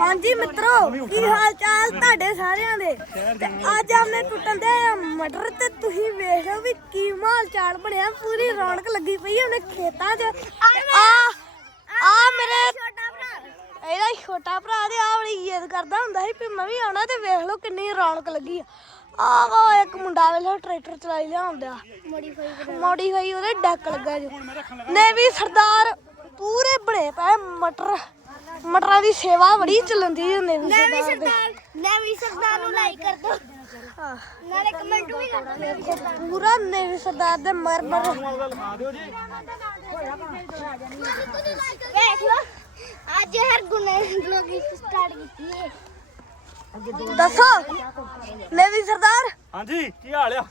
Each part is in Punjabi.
ਹਾਂਜੀ ਮਿੱਤਰੋ, ਕੀ ਹਾਲ ਚਾਲ ਤੁਹਾਡੇ ਸਾਰਿਆਂ ਦੇ? ਤੇ ਅੱਜ ਆਮਨੇ ਟੁੱਟਣ ਦੇ ਮਟਰ ਤੇ ਤੁਸੀਂ ਵੇਖ ਲਓ ਵੀ ਕੀ ਮਾਹੌਲ ਚਾਲ ਬਣਿਆ, ਪੂਰੀ ਰੌਣਕ ਲੱਗੀ ਪਈ ਆ ਉਹਨੇ ਖੇਤਾਂ 'ਚ। ਆ ਆ ਮੇਰੇ ਇਹਦਾ ਛੋਟਾ ਭਰਾ ਤੇ ਆ ਬੜੀ ਜਿੱਦ ਕਰਦਾ ਹੁੰਦਾ ਸੀ ਵੀ ਮੈਂ ਵੀ ਆਉਣਾ ਤੇ ਵੇਖ ਲਓ ਕਿੰਨੀ ਰੌਣਕ ਲੱਗੀ ਆ। ਆ ਵਾ, ਇੱਕ ਮੁੰਡਾ ਵੇਖ ਟਰੈਕਟਰ ਚਲਾਈ ਲਿਆਉਂਦਾ। ਮੋਡੀਫਾਈ ਮੋਡੀਫਾਈ ਉਹਦੇ ਡੈਕ ਲੱਗਾ ਜੋ। ਨੇ ਵੀ ਸਰਦਾਰ ਪੂਰੇ ਬਣੇ ਪਏ ਮਟਰ। ਮਟਰਾਂ ਦੀ ਸੇਵਾ ਬੜੀ ਚੱਲਦੀ ਹੁੰਦੀ ਨੇ ਨਵੀਂ ਸਰਦਾਰ ਨਵੀਂ ਸਰਦਾਰ ਨੂੰ ਲਾਈਕ ਕਰ ਦੋ। ਹਾਂ ਨਾਲੇ ਕਮੈਂਟ ਵੀ ਕਰ ਦਿਓ ਦੇਖੋ ਪੂਰਾ ਨੇਵੀ ਸਰਦਾਰ ਦੇ ਮਰ ਮਰ ਵੇਖ ਲੋ ਅੱਜ ਹਰ ਗੁਨੇ ਬਲੌਗਿੰਗ ਸਟਾਰਟ ਕੀਤੀ ਹੈ ਦੱਸੋ ਨੇਵੀ ਸਰਦਾਰ। ਹਾਂਜੀ ਕੀ ਹਾਲ ਆ?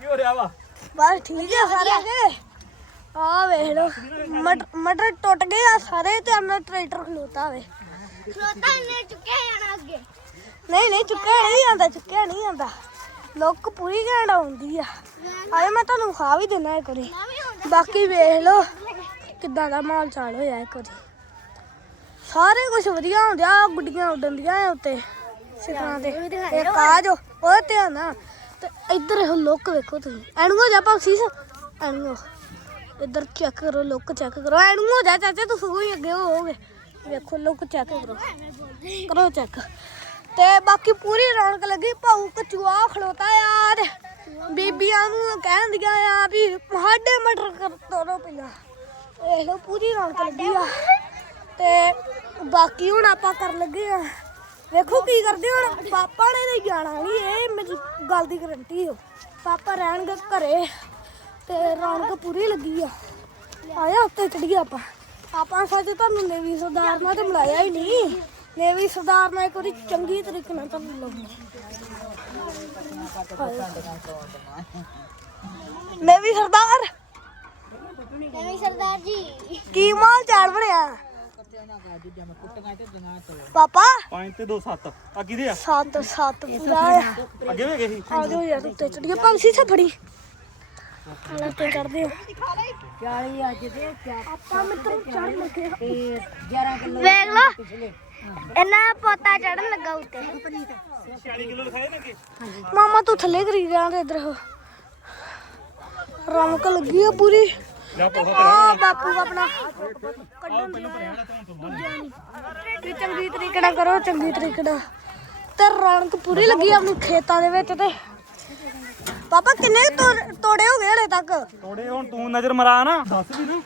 ਕੀ ਹੋ ਰਿਹਾ ਵਾ? ਬਸ ਠੀਕ ਹੈ ਸਾਰੇ। ਆ ਵੇਖ ਲੋ ਮਟਰ ਟੁੱਟ ਗਏ ਆ ਸਾਰੇ ਤੇ ਆਪਣਾ ਟਰੈਕਟਰ ਖਲੋਤਾ ਵੇ। ਖਲੋਤਾ ਨੇ ਚੁੱਕਿਆ ਜਾਣਾ ਅੱਗੇ। ਨਹੀਂ ਨਹੀਂ ਚੁੱਕਿਆ ਨਹੀਂ ਆਂਦਾ ਚੁੱਕਿਆ ਨਹੀਂ ਆਂਦਾ ਲੁੱਕ ਪੂਰੀ ਘੈਂਟ ਆਉਂਦੀ ਆ। ਆਏ ਮੈਂ ਤੁਹਾਨੂੰ ਖਾ ਵੀ ਦਿੰਦਾ ਇੱਕ ਵਾਰੀ। ਬਾਕੀ ਵੇਖ ਲੋ ਕਿੱਦਾਂ ਦਾ ਮਾਹੌਲ ਚਾਲ ਹੋਇਆ ਇੱਕ ਵਾਰੀ। ਸਾਰੇ ਕੁਝ ਵਧੀਆ ਹੁੰਦਿਆ ਗੁੱਡੀਆਂ ਉੱਡਣ ਦੀਆਂ ਆ ਉੱਤੇ। ਸਿਖਰਾਂ ਤੇ ਇੱਕ ਆ ਜੋ ਉਹ ਧਿਆਨ ਨਾਲ। ਤੇ ਇੱਧਰ ਇਹ ਲੁੱਕ ਵੇਖੋ ਤੁਸੀਂ। ਹੋ ਜਾ ਪੌਸੀਸ ਐਨੂੰ ਇੱਧਰ ਚੈੱਕ ਕਰੋ ਲੁੱਕ ਚੈੱਕ ਕਰੋ। ਐਨੂੰ ਹੋ ਜਾ ਚਾਚਾ ਤੁਸੀਂ ਸਗੋਂ ਹੀ ਅੱਗੇ ਹੋਵੋਗੇ ਵੇਖੋ ਲੁੱਕ ਚੈੱਕ ਕਰੋ। ਕਰੋ ਚੈੱਕ ਤੇ ਬਾਕੀ ਪੂਰੀ ਰੌਣਕ ਲੱਗੀ ਭਾਊ ਕਚੂਆ ਖਲੋਤਾ ਯਾਰ। ਬੀਬੀਆਂ ਨੂੰ ਕਹਿੰਦੀਆਂ ਆ ਵੀ ਸਾਡੇ ਮਟਰ ਕਰ ਤੋਰੋ ਪਹਿਲਾਂ। ਇਹ ਲੋ ਪੂਰੀ ਰੌਣਕ ਲੱਗੀ ਆ। ਤੇ ਬਾਕੀ ਹੁਣ ਆਪਾਂ ਕਰਨ ਲੱਗੇ ਆ। ਵੇਖੋ ਕੀ ਕਰਦੇ ਹੁਣ, ਪਾਪਾ ਨੇ ਨਹੀਂ ਜਾਣਾ ਨਹੀਂ ਇਹ ਮੇਰੀ ਗੱਲ ਦੀ ਗਰੰਟੀ ਹੋ ਪਾਪਾ ਰਹਿਣਗੇ ਘਰੇ। ਤੇ ਰੌਣਕ ਪੂਰੀ ਲੱਗੀ ਆ। ਆਇਆ ਉੱਤੇ ਚੜੀਏ ਆਪਾਂ। ਆਪਾਂ ਸੱਚ ਤੁਹਾਨੂੰ ਨੇਵੀ ਸਰਦਾਰ ਨਾਲ ਤੇ ਮਿਲਾਇਆ ਹੀ ਨਹੀਂ। ਨੇਵੀ ਸਰਦਾਰ ਨਾਲ ਇੱਕ ਵਾਰੀ ਚੰਗੀ ਤਰੀਕੇ ਨਾਲ ਤੁਹਾਨੂੰ ਮਿਲਾਉਂਦੇ। ਨੇਵੀ ਸਰਦਾਰ। ਨਵੀਂ ਸਰਦਾਰ ਜੀ। ਕੀ ਮਾਲ ਚਾਲ ਬਣਿਆ? ਪਾਪਾ? 5 ਤੇ 2 7 ਆ ਕਿਹਦੇ ਆ? ਸੱਤ ਸੱਤ ਪੂਰਾ ਆ। ਅੱਗੇ ਵੀ ਗਏ ਸੀ। ਆ ਜਾਓ ਯਾਰ ਉੱਤੇ ਚੜੀਏ ਪੰਛੀ ਸੇ ਫੜੀ ਹਾਲਾਂ ਤੇ ਕਰਦੇ ਆ 40 ਅੱਜ ਦੇ ਆਪਾਂ ਮਿੱਤਰ ਚੜ ਲੱਗੇ ਵੇਖ ਲੋ ਇਹਨਾਂ ਪੋਤਾ ਚੜਨ ਲੱਗਾ ਉੱਤੇ। 40 ਕਿਲੋ ਲਿਖਾਏ ਨੇ ਅੱਗੇ? ਮਾਮਾ ਤੂੰ ਥੱਲੇ ਕਰੀ ਤੇ ਇੱਧਰ। ਰੌਣਕ ਲੱਗੀ ਆ ਪੂਰੀ। ਆ ਬਾਪੂ ਆਪਣਾ ਕੱਢਣ ਚੰਗੀ ਤਰੀਕੇ ਨਾਲ ਕਰੋ ਚੰਗੀ ਤਰੀਕੇ ਨਾਲ। ਤੇ ਰੌਣਕ ਪੂਰੀ ਲੱਗੀ ਆ ਆਪਣੀ ਖੇਤਾਂ ਦੇ ਵਿੱਚ ਤੇ। ਪਾਪਾ ਕਿੰਨੇ ਤੋੜ- ਤੋੜੇ ਹੋ ਗਏ ਹਲੇ ਤੱਕ? ਤੋੜੇ ਹੁਣ ਤੂੰ ਨਜ਼ਰ ਮਰਾ ਨਾ। ਦੱਸ ਵੀ ਨਾ।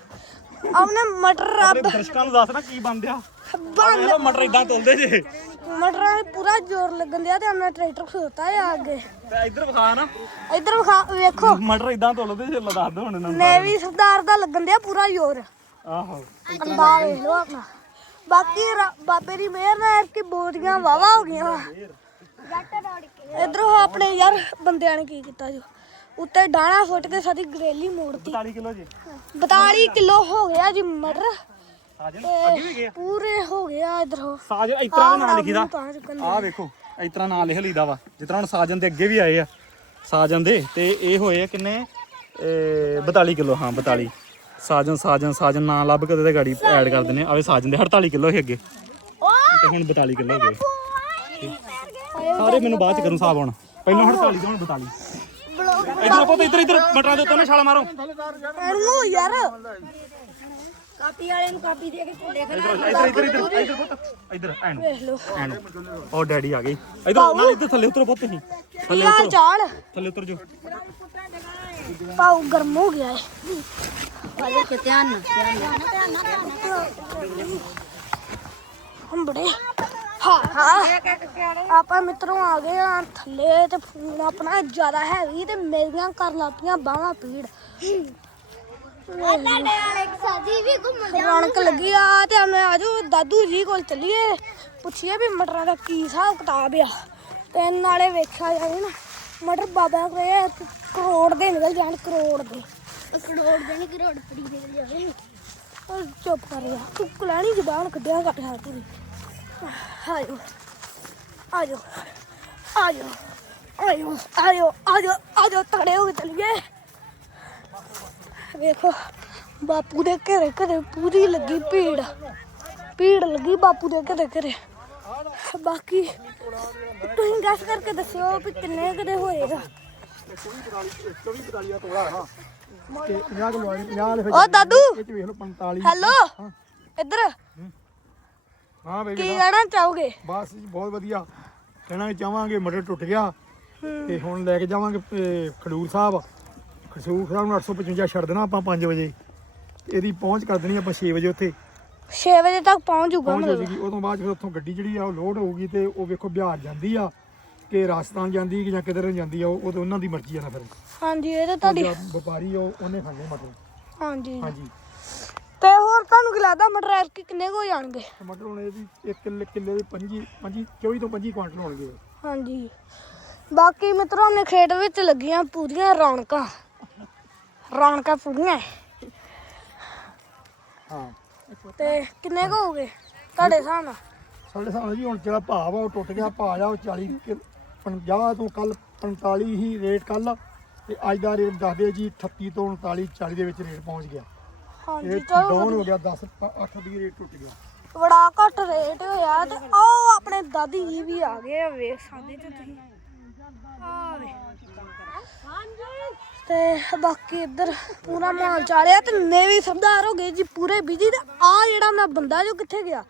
ਆਪਨੇ ਮਟਰ ਰੱਬ। ਦਰਸ਼ਕਾਂ ਨੂੰ ਦੱਸ ਨਾ ਕੀ ਬੰਦਿਆ ਬੰਨ ਇਹ ਮਟਰ ਇਦਾਂ ਤੁਲਦੇ ਜੇ। ਮਟਰਾਂ 'ਚ ਪੂਰਾ ਜ਼ੋਰ ਲੱਗਣ ਦਿਆ ਤੇ ਆਪਣਾ ਟਰੈਕਟਰ ਖਲੋਤਾ ਆ ਅੱਗੇ। ਤੇ ਇੱਧਰ ਵਿਖਾ ਨਾ। ਇੱਧਰ ਵਿਖਾ ਵੇਖੋ। ਮਟਰ ਇਦਾਂ ਤੁਲਦੇ ਜੇ ਦੱਸ ਦੋ ਹੁਣ ਇਹਨਾਂ ਨੂੰ ਨੇਵੀ ਸਰਦਾਰ ਦਾ ਲੱਗਣ ਦਿਆ ਪੂਰਾ ਜ਼ੋਰ। ਆਹੋ। ਅੰਬਾ ਵੇਖ ਲਓ ਆਪਣਾ। ਬਾਕੀ ਰ- ਬਾਬੇ ਦੀ ਮਿਹਰ ਨਾਲ ਕਿ ਬੋਰੀਆਂ ਵਾਵਾ ਹੋ ਗਈਆਂ ਜੱਟ ਰੋੜ ਕੇ ਇਧਰੋਂ ਆਪਣੇ ਯਾਰ ਬੰਦਿਆਂ ਨੇ ਕੀ ਕੀਤਾ ਜੋ? ਉੱਤੇ ਡਾਣਾ ਫੁੱਟ ਕੇ ਸਾਡੀ ਗਰੇਲੀ ਮੋੜਤੀ। 40 ਕਿਲੋ ਜੀ। 42 ਕਿਲੋ ਹੋ ਗਿਆ ਜੀ ਮਟਰ। ਸਾਜਨ ਅੱਗੇ ਵੀ ਤੇ ਗਿਆ ਪੂਰੇ ਹੋ ਗਿਆ ਇਧਰੋਂ। ਸਾਜਨ ਇਸ ਤਰ੍ਹਾਂ ਦਾ ਨਾਂ ਲਿਖੀਦਾ। ਆਹ ਵੇਖੋ ਇਸ ਤਰ੍ਹਾਂ ਨਾਂ ਲਿਖ ਲਈਦਾ ਵਾ। ਜਿਸ ਤਰ੍ਹਾਂ ਹੁਣ ਸਾਜਨ ਦੇ ਅੱਗੇ ਵੀ ਆਏ ਆ। ਸਾਜਨ ਦੇ ਤੇ ਇਹ ਹੋਏ ਆ ਕਿੰਨੇ? ਇਹ 42 ਕਿਲੋ ਹਾਂ 42 ਸਾਜਨ ਸਾਜਨ ਸਾਜਨ ਨਾਂ ਲੱਭ ਕੇ ਤੇ ਗਾੜੀ ਐਡ ਕਰ ਦਿੰਨੇ ਆਵੇ ਸਾਜਨ ਦੇ 48 ਕਿਲੋ ਸੀ ਅੱਗੇ। ਤੇ ਹੁਣ 42 ਕਿਲੋ ਹੋ ਗਏ। ਸਾਰੇ ਮੈਨੂੰ ਬਾਅਦ ਚ ਕਰੂੰ ਹਿਸਾਬ ਹੁਣ। ਪਹਿਲਾਂ 48 ਤੋਂ ਹੁਣ 42 ਇਧਰ ਪੁੱਤ ਇਧਰ ਇਧਰ ਮਟਰਾਂ ਦੇ ਉੱਤੇ ਨਾ ਛਾਲ ਮਾਰੋ। ਐਨੂੰ ਯਾਰ। ਕਾਪੀ ਵਾਲੇ ਨੂੰ ਕਾਪੀ ਦੇ ਕੇ ਝੋਲੇ ਇਧਰ ਇਧਰ ਇਧਰ ਇਧਰ ਇਧਰ ਪੁੱਤ। ਇਧਰ ਐਨ। ਉਹ ਡੈਡੀ ਆ ਗਏ। ਇਧਰ ਨਾ ਇਧਰ ਥੱਲੇ ਉਤਰੋ ਪੁੱਤ ਨਹੀਂ ਕੀ ਥੱਲੇ ਹਾਲ ਉਤਰੋ। ਚਾਲ। ਥੱਲੇ ਉਤਰ ਜੋ ਪਾਉ ਗਰਮ ਹੋ ਗਿਆ ਏ ਹਮ ਬੜੇ ਹਾਂ। ਆਪਾਂ ਮਿੱਤਰੋਂ ਆ ਗਏ ਆ ਥੱਲੇ ਤੇ ਫੋਨ ਆਪਣਾ ਜ਼ਿਆਦਾ ਹੈਵੀ ਤੇ ਮੇਰੀਆਂ ਕਰ ਲਾਪੀਆਂ ਬਾਹਾਂ ਪੀੜ। ਰੌਣਕ ਲੱਗੀ ਆ ਤੇ ਹਮੇ ਆਜੋ ਦਾਦੂ ਜੀ ਕੋਲ ਚੱਲੀਏ। ਪੁੱਛੀਏ ਵੀ ਮਟਰਾਂ ਦਾ ਕੀ ਹਿਸਾਬ ਕਿਤਾਬ ਆ। ਤੇ ਨਾਲੇ ਵੇਖਿਆ ਜਾਵੇ ਨਾ ਮਟਰ ਬਾਬਾ ਕੋਲੇ ਕਰੋੜ ਦੇ ਨਿਕਲ ਜਾਣ ਕਰੋੜ ਦੇ। ਕਰੋੜ ਦੇ ਨਹੀਂ ਕਰੋੜ ਪੜੀ ਦੇ ਜਾਵੇ। ਉਹ ਚੁੱਪ ਕਰ ਜਾ। ਤੂੰ ਕਲਾਣੀ ਜ਼ਬਾਨ ਕੱਢਿਆ ਯਾਰ ਪੂਰੀ ਤੜੇ ਹੋ ਕੇ ਚੱਲੀਏ ਵੇਖੋ ਬਾਪੂ ਦੇ ਘਰੇ ਘਰੇ ਪੂਰੀ ਲੱਗੀ ਭੀੜ ਭੀੜ ਲੱਗੀ ਬਾਪੂ ਦੇ ਘਰੇ ਘਰੇ ਬਾਕੀ ਤੁਸੀਂ ਗੈਸ ਕਰਕੇ ਦੱਸਿਓ ਵੀ ਕਿੰਨੇ ਕਦੇ ਹੋਏਗਾ ਤੇ 50 ਕਿਲੋ ਆਣੀ 50 ਵਾਲੇ ਓ ਦਾਦੂ! ਵਿੱਚ ਵੇਖ ਲਓ 45 ਹੈਲੋ ਇੱਧਰ। ਹਾਂ ਬਈ ਕੀ ਕਹਿਣਾ ਚਾਹੋਗੇ? ਬਸ ਜੀ ਬਹੁਤ ਵਧੀਆ। ਕਹਿਣਾ ਚਾਹਾਂਗੇ ਮਟਰ ਟੁੱਟ ਗਿਆ। ਤੇ ਹੁਣ ਲੈ ਕੇ ਜਾਵਾਂਗੇ ਖਡੂਰ ਸਾਹਿਬ। ਖਡੂਰ ਸਾਹਿਬ ਨੂੰ 855 ਛੱਡ ਦੇਣਾ ਆਪਾਂ 5 ਵਜੇ। ਇਹਦੀ ਪਹੁੰਚ ਕਰ ਦੇਣੀ ਆਪਾਂ 6 ਵਜੇ ਉੱਥੇ। 6 ਵਜੇ ਤੱਕ ਪਹੁੰਚ ਜਾਊਗਾ ਪਹੁੰਚ ਮਤਲਬ। ਜਾਏਗੀ ਉਦੋਂ ਬਾਅਦ ਫਿਰ ਉੱਥੋਂ ਗੱਡੀ ਜਿਹੜੀ ਆ ਉਹ ਲੋਡ ਹੋਊਗੀ ਤੇ ਉਹ ਵੇਖੋ ਬਿਹਾਰ ਜਾਂਦੀ ਆ ਕਿ ਰਾਜਸਥਾਨ ਜਾਂਦੀ ਕਿ ਜਾਂ ਕਿਧਰ ਜਾਂਦੀ ਆ ਉਹ ਉਹ ਤਾਂ ਉਹਨਾਂ ਦੀ ਮਰਜ਼ੀ ਆ ਨਾ ਫਿਰ। ਹਾਂਜੀ ਇਹ ਤਾਂ ਤੁਹਾਡੀ ਜਿਹੜਾ ਵਪਾਰੀ ਆ, ਉਹ ਉਹਨੇ ਖਾਣੇ ਮਟਰ। ਹਾਂਜੀ। ਹਾਂਜੀ। ਤੇ ਹੋਰ ਤੁਹਾਨੂੰ ਕੀ ਲੱਗਦਾ ਮਟਰ ਐਤਕੀ ਕਿੰਨੇ ਕੁ ਹੋ ਜਾਣਗੇ? ਤੇ ਮਟਰ ਹੁਣ ਇਹਦੀ 1 ਕਿੱਲੇ ਕਿੱਲੇ ਦੇ 25 25 24 ਤੋਂ 25 ਕੁਆਂਟਲ ਹੋਣਗੇ। ਹਾਂਜੀ। ਬਾਕੀ ਮਿੱਤਰੋ ਨੇ ਖੇਤ ਵਿੱਚ ਲੱਗੀਆਂ ਪੂਰੀਆਂ ਰੌਣਕਾਂ। ਰੌਣਕਾਂ ਪੂਰੀਆਂ। ਹਾਂ। ਤੇ ਕਿੰਨੇ ਕੁ ਹੋਗੇ ਤੁਹਾਡੇ ਹਿਸਾਬ ਨਾਲ? ਸਾਡੇ ਸਾਹਮਣੇ ਜੀ ਹੁਣ ਜਿਹੜਾ ਭਾਅ ਵਾ ਉਹ ਟੁੱਟ ਗਿਆ। ਭਾਅ ਆ ਉਹ 40 ਕਿ- 50 ਤੋਂ ਕੱਲ 45 ਹੀ ਰੇਟ ਕੱਲ ਤੇ ਅੱਜ ਦਾ ਰੇਟ ਦੱਸਦੇ ਜੀ 38 ਤੋਂ 39 40 ਦੇ ਵਿੱਚ ਰੇਟ ਪਹੁੰਚ ਗਿਆ। ਹਾਂਜੀ ਚਲੋ ਡਾਊਨ ਹੋ ਗਿਆ 10 8 ਦੀ ਰੇਟ ਟੁੱਟ ਗਿਆ। ਬੜਾ ਘੱਟ ਰੇਟ ਹੋਇਆ ਤੇ ਉਹ ਆਪਣੇ ਦਾਦੀ ਜੀ ਵੀ ਆ ਗਏ ਆ ਵੇਖ ਸਕਦੇ ਜੇ ਤੁਸੀਂ। ਵੇ ਤੇ ਬਾਕੀ ਇੱਧਰ ਪੂਰਾ ਮਾਲ ਚਾਲਿਆ ਤੇ ਨੇਵੀ ਸਰਦਾਰ ਹੋ ਗਏ ਜੀ ਪੂਰੇ ਬਿਜ਼ੀ ਤੇ ਆ ਜਿਹੜਾ ਮੈਂ ਬੰਦਾ ਜੋ ਕਿੱਥੇ ਗਿਆ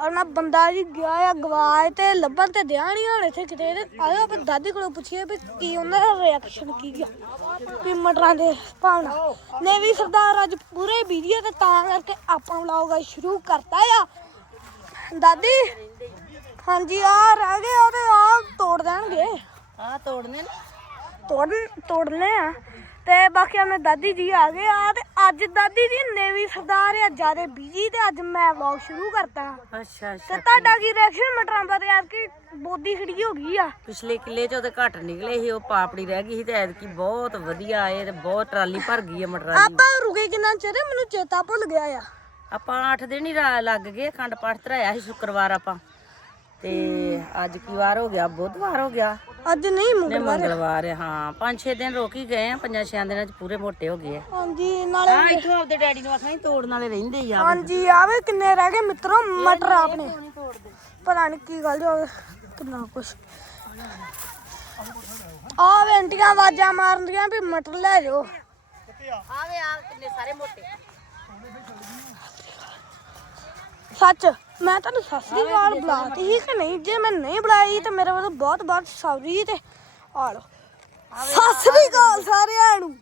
ਔਰ ਮੈਂ ਬੰਦਾ ਜੀ ਗਿਆ ਆ ਗਵਾਏ ਤੇ ਲੱਭਣ ਤੇ ਦਿਆ ਨਹੀਂ ਹੁਣ ਇੱਥੇ ਕਿਤੇ ਤੇ। ਆਇਓ ਆਪਣੇ ਦਾਦੀ ਕੋਲੋਂ ਪੁੱਛੀਏ ਵੀ ਕੀ ਉਹਨਾਂ ਦਾ ਰਿਐਕਸ਼ਨ ਕੀ ਗਿਆ ਵੀ ਮਟਰਾਂ ਦੇ ਭਾਵਨਾ ਨੇਵੀ ਸਰਦਾਰ ਅੱਜ ਪੂਰੇ ਆ ਤੇ ਤਾਂ ਕਰਕੇ ਆਪਾਂ ਵਲੌਗ ਸ਼ੁਰੂ ਕਰਤਾ ਆ। ਦਾਦੀ ਹਾਂਜੀ ਆ ਰਹਿ ਗਏ ਤੇ ਆ ਤੋੜ ਦੇਣਗੇ। ਆ ਤੋੜਨੇ ਤੋੜ ਤੋੜਨੇ ਆ। ਤੇ ਬਾਕੀ ਆਪਣੇ ਦਾਦੀ ਜੀ ਆ ਗਏ ਆ ਤੇ ਅੱਜ ਦਾਦੀ ਜੀ ਨੇਵੀ ਸਰਦਾਰ ਆ ਜਿਆਦੇ ਬਿਜ਼ੀ ਤੇ ਅੱਜ ਮੈਂ ਵਲੌਗ ਸ਼ੁਰੂ ਕਰਤਾ। ਅੱਛਾ ਤੇ ਤੁਹਾਡਾ ਕੀ ਰਿਐਕਸ਼ਨ ਮਟਰਾਂ ਬਾਰੇ ਯਾਰ ਕਿ ਬੋਦੀ ਖੜੀ ਹੋ ਗਈ ਆ? ਪਿਛਲੇ ਕਿੱਲੇ ਚ ਉਹਦੇ ਘੱਟ ਨਿਕਲੇ ਸੀ ਉਹ ਪਾਪੜੀ ਰਹਿ ਗਈ ਸੀ ਤੇ ਐਤਕੀ ਬਹੁਤ ਵਧੀਆ ਆਏ ਤੇ ਬਹੁਤ ਟਰਾਲੀ ਭਰ ਗਈ ਹੈ ਮਟਰਾਂ ਦੀ। ਆਪਾਂ ਰੁਕੇ ਕਿੰਨਾ ਚਿਰ ਮੈਨੂੰ ਚੇਤਾ ਭੁੱਲ ਗਿਆ ਆ। ਆਪਾਂ 8 ਦਿਨ ਹੀ ਰਾ- ਲੱਗ ਗਏ ਖੰਡ ਪਾਠ ਧਰਾਇਆ ਸੀ ਸ਼ੁੱਕਰਵਾਰ ਆਪਾਂ। ਤੇ ਅੱਜ ਕੀ ਵਾਰ ਹੋ ਗਿਆ? ਬੁੱਧਵਾਰ ਹੋ ਗਿਆ। ਅੱਜ ਨਹੀਂ ਨੇ ਮੰਗਲਵਾਰ ਮੰਗਲਵਾਰ ਹੈ, ਹਾਂ। 5-6 ਦਿਨ ਰੋਕ ਹੀ ਗਏ ਆ ਪੰਜਾਂ ਛੇਆਂ ਦਿਨਾਂ ਚ ਪੂਰੇ ਮੋਟੇ ਹੋ ਗਏ ਆ। ਹਾਂਜੀ ਨਾਲੇ ਹਾਂ ਇੱਥੋਂ ਆਪਦੇ ਡੈਡੀ ਨੂੰ ਆਖਾਂ ਤੋੜਨ ਵਾਲੇ ਰਹਿੰਦੇ ਹੀ ਆ ਹਾਂਜੀ ਆਵੇ ਕਿੰਨੇ ਰਹਿ ਗਏ ਮਿੱਤਰੋ ਮਟਰ ਆਪਣੇ। ਪਤਾ ਨਹੀਂ ਕੀ ਗੱਲ ਹੋ ਕਿੰਨਾ ਕੁਛ। ਆ ਵੈਂਟੀਆਂ ਆਵਾਜ਼ਾਂ ਮਾਰਦੀਆਂ ਵੀ ਮਟਰ ਲੈ ਜਾਓ। ਆਵੇ ਆ ਕਿੰਨੇ ਸਾਰੇ ਮੋਟੇ। ਸੱਚ। ਮੈਂ ਤੁਹਾਨੂੰ ਸਸਰੀ ਵਾਲ ਬੁਲਾਤੀ ਸੀ ਕਿ ਨਹੀਂ? ਜੇ ਮੈਂ ਨਹੀਂ ਬੁਲਾਈ ਤੇ ਮੇਰੇ ਵੱਲੋਂ ਬਹੁਤ ਬਹੁਤ ਸੌਰੀ ਤੇ ਆ ਲੋ ਸਸਰੀ ਅਕਾਲ ਸਾਰਿਆਂ ਨੂੰ।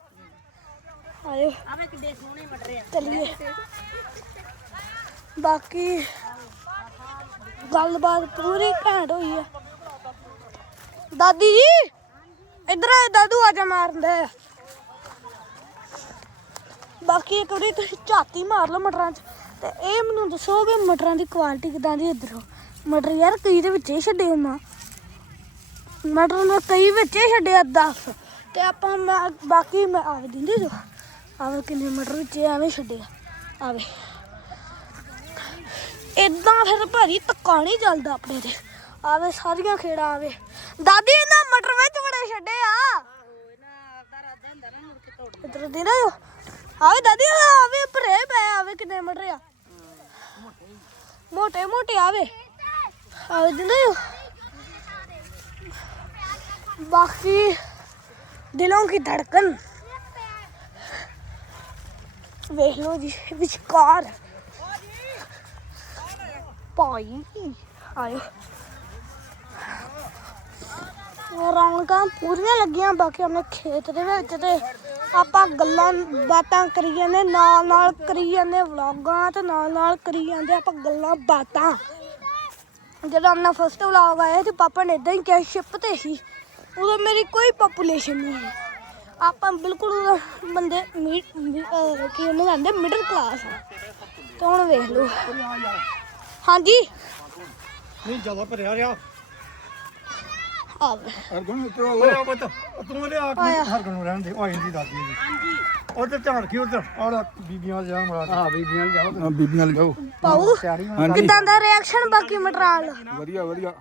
ਆਇਓ। ਆਵੇ ਕਿੱਡੇ ਸੋਹਣੇ ਮਟਰੇ ਆ ਚਲਿਏ। ਬਾਕੀ ਗੱਲਬਾਤ ਪੂਰੀ ਘੈਂਟ ਹੋਈ ਆ। ਦਾਦੀ ਜੀ, ਇਧਰ ਆ ਦਾਦੂ ਆਜਾ ਮਾਰਦਾ ਹੈ। ਬਾਕੀ ਇੱਕ ਵਾਰੀ ਤੁਸੀਂ ਝਾਤੀ ਮਾਰ ਲਓ ਮਟਰਾਂ 'ਚ। ਤੇ ਇਹ ਮੈਨੂੰ ਦੱਸੋ ਵੀ ਮਟਰਾਂ ਦੀ ਕੁਆਲਿਟੀ ਕਿਦਾਂ ਦੀ ਇਧਰੋਂ? ਮਟਰ ਯਾਰ ਕਈ ਦੇ ਵਿੱਚ ਹੀ ਛੱਡੇ ਹੁੰਮਾ ਮਟਰ ਮੈਂ ਕਈ ਵਿੱਚ ਹੀ ਛੱਡਿਆ 10 ਤੇ ਆਪਾਂ ਬਾਕੀ ਮੈਂ ਆਵੇ ਦਿੰਦੇ ਜੋ। ਆਵੇ ਕਿੰਨੇ ਮਟਰ ਵਿੱਚ ਐਵੇਂ ਛੱਡੇ ਆ। ਆਵੇ ਇਦਾਂ ਫਿਰ ਭਾਰੀ ਧੱਕਾ ਨਹੀਂ ਚੱਲਦਾ ਆਪਣੇ ਤੇ। ਆਵੇ ਸਾਰੀਆਂ ਖੇੜਾ ਆਵੇ ਦਾਦੀ ਇਹਨਾਂ ਮਟਰ ਵਿੱਚ ਬੜੇ ਛੱਡੇ ਆ। ਇਧਰ ਦੇ ਨਾ ਆਵੇ ਦਾਦੀ, ਆਵੇ ਭਰੇ ਪਏ ਆਵੇ ਕਿੰਨੇ ਮਟਰ ਆ ਮੋਟੇ ਮੋਟੇ ਆਵੇ। ਆਵੇ ਦੇ ਬਾਕੀ ਦਿਲੋਂ ਕੀ ਧੜਕਨ ਵੇਖ ਲਓ ਜੀ, ਵਿਚਕਾਰ। ਭਾਈ ਆਇਓ ਰੌਣਕਾਂ ਪੂਰੀਆਂ ਲੱਗੀਆਂ, ਬਾਕੀ ਆਪਣੇ ਖੇਤ ਦੇ ਵਿੱਚ ਤੇ ਆਪਾਂ ਗੱਲਾਂ, ਬਾਤਾਂ ਕਰੀ ਜਾਂਦੇ, ਨਾਲ ਨਾਲ ਕਰੀ ਜਾਂਦੇ, ਵਲੌਗਾਂ ਤੇ ਨਾਲ ਨਾਲ ਕਰੀ ਜਾਂਦੇ, ਆਪਾਂ ਗੱਲਾਂ, ਬਾਤਾਂ। ਜਦੋਂ ਆਪਣਾ ਫਸਟ ਵਲੌਗ ਆਇਆ ਤੇ ਪਾਪਾ ਨੇ ਇਦਾਂ ਹੀ ਕਿਹਾ, ਸ਼ਿਪ ਤੇ ਸੀ। ਉਦੋਂ ਮੇਰੀ ਕੋਈ ਪੋਪੂਲੇਸ਼ਨ ਨਹੀਂ ਸੀ। ਆਪਾਂ ਬਿਲਕੁਲ ਬੰਦੇ ਮੀ ਕੀ ਉਹਨੂੰ ਕਹਿੰਦੇ ਮਿਡਲ ਕਲਾਸ ਤੇ ਹੁਣ ਵੇਖ ਲਓ। ਹਾਂਜੀ? ਨਹੀਂ, ਜ਼ਿਆਦਾ ਭਰਿਆ ਰਿਹਾ। ਆਵੇ। ਹਰਗੁਣ ਉਤਰੋ ਲਿਆ ਪੁੱਤ। ਤੂੰ ਲਿਆ ਕੇ ਹਰਗੁਣ ਨੂੰ ਰਹਿਣ ਦੇ ਉਹ ਆਈ ਦੀ ਦਾਦੀ ਜੀ। ਹਾਂਜੀ। ਉਧਰ ਧਿਆਨ ਰੱਖੀ ਉਧਰ। ਆਹ ਬੀਬੀਆਂ ਜਾ ਮਰਾ ਹਾਂ ਬੀਬੀਆਂ ਜਾਓ ਹਾਂ ਬੀਬੀਆਂ ਜਾਓ ਪਾਉ ਕਿਦਾਂ ਦਾ ਰਿਐਕਸ਼ਨ ਬਾਕੀ ਮਟਰਾਲ? ਵਧੀਆ ਵਧੀਆ।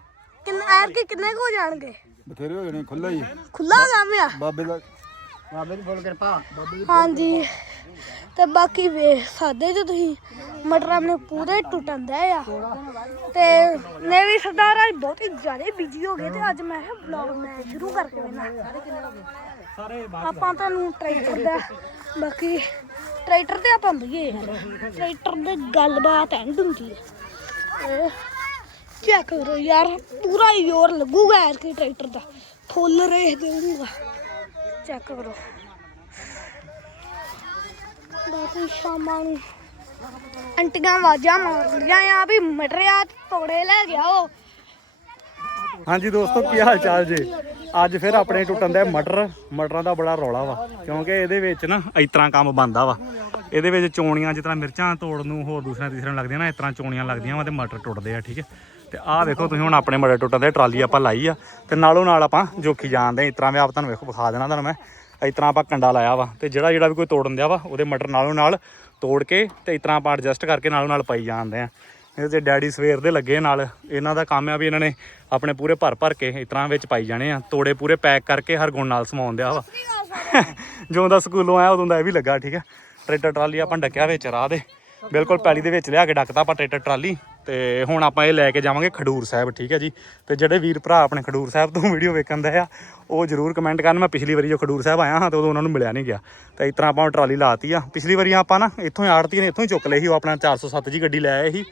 ਕਿੰਨ ਐਰ ਕੇ ਕਿੰਨੇ ਕੁ ਹੋ ਜਾਣਗੇ? ਬਥੇਰੇ ਹੋ ਜਾਣੇ ਖੁੱਲਾ ਹੀ ਖੁੱਲਾ ਕੰਮ ਆ। ਬਾਬੇ ਦਾ ਬਾਬੇ ਦੀ ਬੋਲ ਕਿਰਪਾ। ਬਾਬੇ ਹਾਂਜੀ। ਤੇ ਬਾਕੀ ਵੇਖ ਸਕਦੇ ਜੋ ਤੁਸੀਂ, ਮਟਰ ਆਪਣੇ ਪੂਰੇ ਟੁੱਟਣ ਦੇ ਆ। ਤੇ ਨੇਵੀ ਸਰਦਾਰ, ਅੱਜ ਬਹੁਤ ਹੀ ਜ਼ਿਆਦਾ ਬਿਜ਼ੀ ਹੋ ਗਏ ਤੇ ਅੱਜ ਮੈਂ ਵਲੌਗ ਮੈਂ ਸ਼ੁਰੂ ਕਰਕੇ ਵੇਨਾ ਆਪਾਂ ਤੁਹਾਨੂੰ ਟਰੈਕਟਰ ਦਾ, ਬਾਕੀ ਟਰੈਕਟਰ ਤੇ ਆਪਾਂ ਬਈਏ ਟਰੈਕਟਰ ਦੇ ਗੱਲਬਾਤ ਐਂਡ ਹੁੰਦੀ ਹੈ। ਚੈੱਕ ਕਰੋ ਯਾਰ, ਪੂਰਾ ਜ਼ੋਰ ਲੱਗੂਗਾ ਯਾਰ ਕੇ ਟਰੈਕਟਰ ਦਾ। ਫੁੱਲ ਰੇਸ ਦੇਊਗਾ। ਚੈੱਕ ਕਰੋ। ਬਾਕੀ ਸ਼ਾਮਾਂ ਨੂੰ। ਅੰਟੀਆਂ ਆਵਾਜ਼ਾਂ ਮਾਰਦੀਆਂ ਆ ਵੀ ਮਟਰਿਆ ਤੋੜੇ ਲੈ ਗਿਆ ਉਹ ਹਾਂਜੀ ਦੋਸਤੋ, ਕੀ ਹਾਲ ਚਾਲ ਜੀ? ਅੱਜ ਫਿਰ ਆਪਣੇ ਟੁੱਟਣ ਦੇ ਮਟਰ, ਮਟਰਾਂ ਦਾ ਬੜਾ ਰੌਲਾ ਵਾ, ਕਿਉਂਕਿ ਇਹਦੇ ਵਿੱਚ ਨਾ ਇਸ ਤਰ੍ਹਾਂ ਕੰਮ ਬੰਦਾ ਵਾ। ਇਹਦੇ ਵਿੱਚ ਚੋਣੀਆਂ, ਜਿਸ ਤਰ੍ਹਾਂ ਮਿਰਚਾਂ ਤੋੜਨ ਨੂੰ ਹੋਰ ਦੂਸਰਿਆਂ, ਤੀਸਰਿਆਂ ਲੱਗਦੀਆਂ ਨਾ, ਇਸ ਤਰ੍ਹਾਂ ਚੋਣੀਆਂ ਲੱਗਦੀਆਂ ਵਾ ਤੇ ਮਟਰ ਟੁੱਟਦੇ ਆ, ਠੀਕ ਹੈ? ਤੇ ਆਹ ਵੇਖੋ, ਤੁਸੀਂ ਹੁਣ ਆਪਣੇ ਮਟਰ ਟੁੱਟਣ ਦੇ ਟਰਾਲੀ ਆਪਾਂ ਲਾਈ ਆ ਤੇ ਨਾਲੋਂ ਨਾਲ ਆਪਾਂ ਜੋਖੀ ਜਾਂਦੇ ਇਸ ਤਰ੍ਹਾਂ ਵੀ ਆਪ ਤੁਹਾਨੂੰ ਵੇਖੋ, ਵਿਖਾ ਦੇਣਾ ਤੁਹਾਨੂੰ ਮੈਂ। ਇਸ ਤਰ੍ਹਾਂ ਆਪਾਂ ਕੰਡਾ ਲਾਇਆ ਵਾ ਤੇ ਜਿਹੜਾ ਜਿਹੜਾ ਵੀ ਕੋਈ ਤੋੜਨ ਦਿਆ ਵਾ ਉਹਦੇ ਮਟਰ ਨਾਲੋਂ ਨਾਲ ਤੋੜ ਕੇ ਤੇ ਇਸ ਤਰ੍ਹਾਂ ਆਪਾਂ ਐਡਜਸਟ ਕਰਕੇ ਨਾਲੋਂ ਨਾਲ ਪਾਈ ਜਾਂਦੇ ਆ। ਇਹ ਤੇ ਡੈਡੀ ਸਵੇਰ ਦੇ ਲੱਗੇ ਨਾਲ ਇਹਨਾਂ ਦਾ ਕੰਮ ਆ ਵੀ ਇਹਨਾਂ ਨੇ ਆਪਣੇ ਪੂਰੇ ਭਰ ਭਰ ਕੇ ਇਸ ਤਰ੍ਹਾਂ ਵਿੱਚ ਪਾਈ ਜਾਣੇ ਆ। ਤੋੜੇ ਪੂਰੇ ਪੈਕ ਕਰਕੇ ਹਰ ਗੁਣ ਨਾਲ ਸਮਾਉਣ ਦਿਆ ਵਾ। ਜਦੋਂ ਦਾ ਸਕੂਲੋਂ ਆਇਆ ਉਦੋਂ ਦਾ ਇਹ ਵੀ ਲੱਗਾ ਠੀਕ ਹੈ ਟਰੈਕਟਰ ਟਰਾਲੀ ਆਪਾਂ ਡੱਕਿਆ ਵਿੱਚ ਰਾਹ ਦੇ ਬਿਲਕੁਲ ਪੈਲੀ ਦੇ ਵਿੱਚ ਲਿਆ ਕੇ ਡੱਕਤਾ ਆਪਾਂ ਟਰੈਕਟਰ ਟਰਾਲੀ। ਤੇ ਹੁਣ ਆਪਾਂ ਇਹ ਲੈ ਕੇ ਜਾਵਾਂਗੇ ਖਡੂਰ ਸਾਹਿਬ ਠੀਕ ਹੈ ਜੀ? ਤੇ ਜਿਹੜੇ ਵੀਰ ਭਰਾ ਆਪਣੇ ਖਡੂਰ ਸਾਹਿਬ ਤੋਂ ਵੀਡੀਓ ਵੇਖਣ ਦੇ ਆ ਉਹ ਜਰੂਰ ਕਮੈਂਟ ਕਰਨ ਮੈਂ ਪਿਛਲੀ ਵਾਰੀ ਜੋ ਖਡੂਰ ਸਾਹਿਬ ਆਇਆ ਹਾਂ ਤੇ ਉਦੋਂ ਉਹਨਾਂ ਨੂੰ ਮਿਲਿਆ ਨਹੀਂ ਗਿਆ। ਤੇ ਇਸ ਤਰ੍ਹਾਂ ਆਪਾਂ ਟਰਾਲੀ ਲਾਤੀ ਆ। ਪਿਛਲੀ ਵਾਰੀ ਆਪਾਂ ਨਾ ਇੱਥੋਂ ਹੀ ਆੜਤੀ ਨੇ ਇੱਥੋਂ ਹੀ ਚੁੱਕ ਲਈ ਸੀ ਉਹ ਆਪਣਾ 407 ਜੀ ਗੱਡੀ ਲੈ ਆਏ ਸੀ।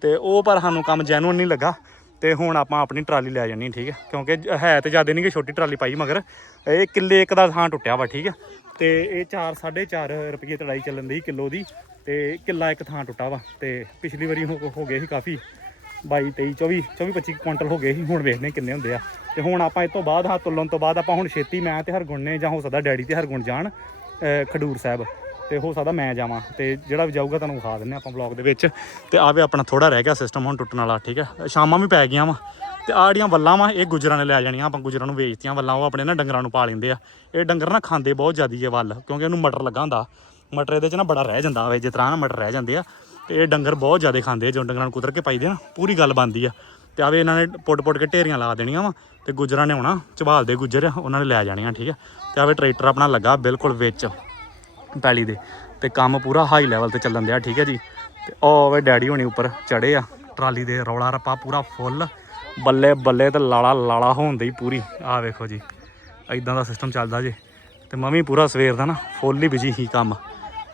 ਤੇ ਉਹ ਪਰ ਸਾਨੂੰ ਕੰਮ ਜੈਨੂਨ ਨਹੀਂ ਲੱਗਾ। ਤੇ ਹੁਣ ਆਪਾਂ ਆਪਣੀ ਟਰਾਲੀ ਲੈ ਜਾਣੀ ਠੀਕ ਹੈ? ਕਿਉਂਕਿ ਹੈ ਤੇ ਜ਼ਿਆਦਾ ਨਹੀਂ ਕਿ ਛੋਟੀ ਟਰਾਲੀ ਪਾਈ ਮਗਰ। ਇਹ ਕਿੱਲੇ ਇੱਕ ਦਾ ਥਾਂ ਟੁੱਟਿਆ ਵਾ ਠੀਕ ਹੈ? ਤੇ ਇਹ 4 4.5 ਰੁਪਏ ਤੜਾਈ ਚੱਲਣ ਦੀ ਕਿਲੋ ਦੀ ਤੇ ਕਿੱਲਾ ਇੱਕ ਥਾਂ ਟੁੱਟਾ ਵਾ ਤੇ ਪਿਛਲੀ ਵਾਰੀ ਹੋ ਹੋ ਗਏ ਸੀ ਕਾਫੀ 22 23 24 24 25 ਕੁਇੰਟਲ ਹੋ ਗਏ ਸੀ, ਹੁਣ ਵੇਖਦੇ ਹਾਂ ਕਿੰਨੇ ਹੁੰਦੇ ਆ। ਤੇ ਹੁਣ ਆਪਾਂ ਇਸ ਤੋਂ ਬਾਅਦ ਹਾਂ, ਤੁਲਣ ਤੋਂ ਬਾਅਦ ਆਪਾਂ ਹੁਣ ਛੇਤੀ ਮੈਂ ਤੇ ਹਰਗੁਣ ਨੇ ਜਾਂ ਹੋ ਸਕਦਾ ਡੈਡੀ ਤੇ ਹਰਗੁਣ ਜਾਣ ਖਡੂਰ ਸਾਹਿਬ। ਤੇ ਹੋ ਸਕਦਾ ਮੈਂ ਜਾਵਾਂ ਤੇ ਜਿਹੜਾ ਵੀ ਜਾਊਗਾ ਤੁਹਾਨੂੰ ਵਿਖਾ ਦਿੰਨੇ ਆਪਾਂ ਬਲੌਗ ਦੇ ਵਿੱਚ। ਤੇ ਆਵੇ ਆਪਣਾ ਥੋੜਾ ਰਹਿ ਗਿਆ ਸਿਸਟਮ ਹੁਣ ਟੁੱਟਣ ਵਾਲਾ, ਠੀਕ ਹੈ? ਸ਼ਾਮਾਂ ਵੀ ਪੈ ਗਈਆਂ ਵਾ ਤੇ ਆਹ ਜਿਹੜੀਆਂ ਵੱਲਾਂ ਵਾ, ਇਹ ਗੁਜਰਾਂ ਨੇ ਲੈ ਜਾਣੀਆਂ, ਆਪਾਂ ਗੁਜਰਾਂ ਨੂੰ ਵੇਚਤੀਆਂ ਵੱਲਾਂ, ਉਹ ਆਪਣੇ ਨਾ ਡੰਗਰਾਂ ਨੂੰ ਪਾ ਲੈਂਦੇ ਆ। ਇਹ ਡੰਗਰ ਨਾ ਖਾਂਦੇ ਬਹੁਤ ਜ਼ਿਆਦੀ ਹੈ ਵੱਲ, ਕਿਉਂਕਿ ਇਹਨੂੰ ਮਟਰ ਲੱਗਾ ਹੁੰਦਾ। ਮਟਰ ਇਹਦੇ ਚ ਨਾ ਬੜਾ ਰਹਿ ਜਾਂਦਾ ਵੇ, ਜਿਸ ਤਰ੍ਹਾਂ ਨਾ ਮਟਰ ਰਹਿ ਜਾਂਦੇ ਆ। ਤੇ ਇਹ ਡੰਗਰ ਬਹੁਤ ਜ਼ਿਆਦਾ ਖਾਂਦੇ ਆ ਜੋ ਡੰਗਰਾਂ ਨੂੰ ਕੁਦਰ ਕੇ ਪਾਈਦੇ ਆ ਨਾ, ਪੂਰੀ ਗੱਲ ਬਣਦੀ ਆ। ਤੇ ਆਵੇ ਇਹਨਾਂ ਨੇ ਪੁੱਟ-ਪੁੱਟ ਕੇ ਢੇਰੀਆਂ ਲਾ ਦੇਣੀਆਂ ਵਾ ਤੇ ਗੁਜਰਾਂ ਨੇ ਆਉਣਾ ਝਬਾਲ ਦੇ ਗੁਜਰ ਉਹਨਾਂ ਨੇ ਲੈ ਜਾਣੀਆਂ, ਠੀਕ ਆ ਤੇ ਆਵੇ ਟਰੈਕਟਰ ਆਪਣਾ ਲੱਗਾ ਬਿਲਕੁਲ ਵਿੱਚ। ਪੈਲੀ ਦੇ ਤੇ ਕੰਮ ਪੂਰਾ ਹਾਈ ਲੈਵਲ ਤੇ ਚੱਲਣ ਦਿਆ, ਠੀਕ ਹੈ ਜੀ? ਤੇ ਉਹ ਵੇ ਡੈਡੀ ਹੋਣੀ ਉੱਪਰ ਚੜੇ ਆ, ਟਰਾਲੀ ਦੇ ਰੌਲਾ ਰੱਪਾ ਪੂਰਾ ਫੁੱਲ ਬੱਲੇ ਬੱਲੇ ਤੇ ਲਾਲਾ ਲਾਲਾ ਹੋਣ ਦੀ ਪੂਰੀ। ਆ ਵੇਖੋ ਜੀ ਐਦਾਂ ਦਾ ਸਿਸਟਮ ਚੱਲਦਾ ਜੇ। ਤੇ ਮੰਮੀ ਪੂਰਾ ਸਵੇਰ ਦਾ ਨਾ ਫੁੱਲ ਹੀ ਬਿਜ਼ੀ ਹੀ ਕੰਮ।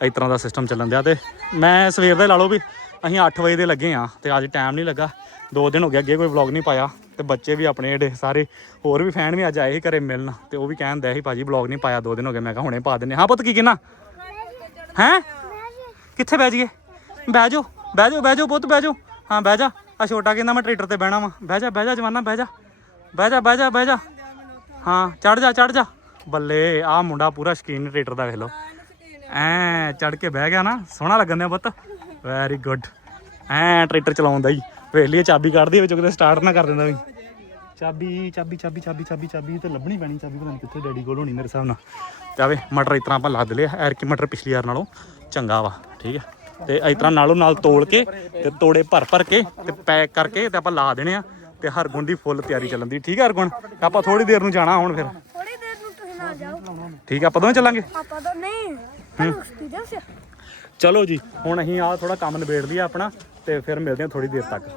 ਇਸ ਤਰ੍ਹਾਂ ਦਾ ਸਿਸਟਮ ਚੱਲਣ ਦਿਆ ਤੇ ਮੈਂ ਸਵੇਰ ਦਾ ਹੀ ਲਾ ਲਓ ਵੀ ਅਸੀਂ 8 ਵਜੇ ਦੇ ਲੱਗੇ ਆ ਤੇ ਅੱਜ ਟਾਈਮ ਨਹੀਂ ਲੱਗਾ। ਦੋ ਦਿਨ ਹੋ ਗਏ, ਅੱਗੇ ਕੋਈ ਵਲੌਗ ਨਹੀਂ ਪਾਇਆ। ਤੇ ਬੱਚੇ ਵੀ ਆਪਣੇ ਜਿਹੜੇ ਸਾਰੇ, ਹੋਰ ਵੀ ਫੈਨ ਵੀ ਅੱਜ ਆਏ ਸੀ ਘਰੇ ਮਿਲਣ। ਤੇ ਉਹ ਵੀ ਕਹਿਣ ਦਿਆ ਸੀ, ਭਾਜੀ ਵਲੌਗ ਨਹੀਂ ਪਾਇਆ, ਦੋ ਦਿਨ ਹੋ ਗਏ। ਮੈਂ ਕਿਹਾ, ਹੁਣੇ ਪਾ ਦਿੰਨੇ ਹਾਂ। ਪੁੱਤ, ਕੀ ਕਹਿਣਾ ਹੈਂ? ਕਿੱਥੇ ਬਹਿ ਜਾਈਏ? ਬਹਿ ਜਾਓ ਬਹਿ ਜਾਓ ਬਹਿ ਜਾਓ ਪੁੱਤ, ਬਹਿ ਜਾਓ। ਹਾਂ, ਬਹਿ ਜਾ। ਆ ਛੋਟਾ ਕਹਿੰਦਾ ਮੈਂ ਟਰੈਕਟਰ ਤੇ ਬਹਿਣਾ ਵਾ। ਬਹਿ ਜਾ ਬਹਿ ਜਾ ਜਵਾਨਾ, ਬਹਿ ਜਾ। ਬਹਿ ਜਾ ਬਹਿ ਜਾ ਬਹਿ ਜਾ। ਹਾਂ ਚੜ ਜਾ ਚੜ ਜਾ। ਬੱਲੇ ਆ ਮੁੰਡਾ ਪੂਰਾ ਸ਼ਕੀਨ ਟਰੈਕਟਰ ਦਾ, ਵੇਖ ਲਓ। ਐ ਚੜ ਕੇ ਬਹਿ ਗਿਆ ਨਾ, ਸੋਹਣਾ ਲੱਗਣ ਦਿਆ ਪੁੱਤ। ਵੈਰੀ ਗੁੱਡ ਐ ਟਰੈਕਟਰ ਚਲਾਉਂਦਾ ਹੀ। ਵੇਖ ਲਈਏ, ਚਾਬੀ ਕੱਢਦੀ ਵਿੱਚ ਕਿਤੇ ਸਟਾਰਟ ਨਾ ਕਰ ਦਿੰਦਾ ਵੀ। ਚਾਬੀ ਚਾਬੀ ਚਾਬੀ ਚਾਬੀ ਚਾਬੀ ਚਾਬੀ ਤੇ ਲੱਭਣੀ ਪੈਣੀ ਚਾਬੀ ਪਤਾ ਨਹੀਂ ਕਿੱਥੇ ਡੈਡੀ ਕੋਲ ਹੋਣੀ ਮੇਰੇ ਹਿਸਾਬ ਨਾਲ। ਤੇ ਆਵੇ ਮਟਰ ਇਸ ਤਰ੍ਹਾਂ ਆਪਾਂ ਲੱਦ ਲਿਆ ਐਰ ਕਿ ਮਟਰ ਪਿਛਲੀ ਵਾਰ ਨਾਲੋਂ ਚੰਗਾ ਵਾ ਠੀਕ ਹੈ ਤੇ ਇਸ ਤਰ੍ਹਾਂ ਨਾਲੋਂ ਨਾਲ ਤੋਲ ਕੇ ਤੇ ਤੋੜੇ ਭਰ ਭਰ ਕੇ ਤੇ ਪੈਕ ਕਰਕੇ ਤੇ ਆਪਾਂ ਲਾ ਦੇਣੇ ਆ ਤੇ ਹਰਗੁਣ ਦੀ ਫੁੱਲ ਤਿਆਰੀ ਚੱਲਣ ਦੀ ਠੀਕ ਹੈ ਹਰਗੁਣ? ਆਪਾਂ ਥੋੜੀ ਦੇਰ ਨੂੰ ਜਾਣਾ ਹੁਣ ਫਿਰ। ਥੋੜੀ ਦੇਰ ਨੂੰ ਤੁਸੀਂ ਨਾਲ ਜਾਓ। ਠੀਕ ਆ ਆਪਾਂ ਦੋਵੇਂ ਚੱਲਾਂਗੇ? ਆਪਾਂ ਤਾਂ ਨਹੀਂ ਐਕਸਪੀਰੀਅੰਸ ਚਲੋ ਜੀ ਹੁਣ ਅਸੀਂ ਆ ਥੋੜਾ ਕੰਮ ਨਿਬੇੜ ਲਿਆ ਆਪਣਾ ਤੇ ਫਿਰ ਮਿਲਦੇ ਹਾਂ ਥੋੜੀ ਦੇਰ ਤੱਕ।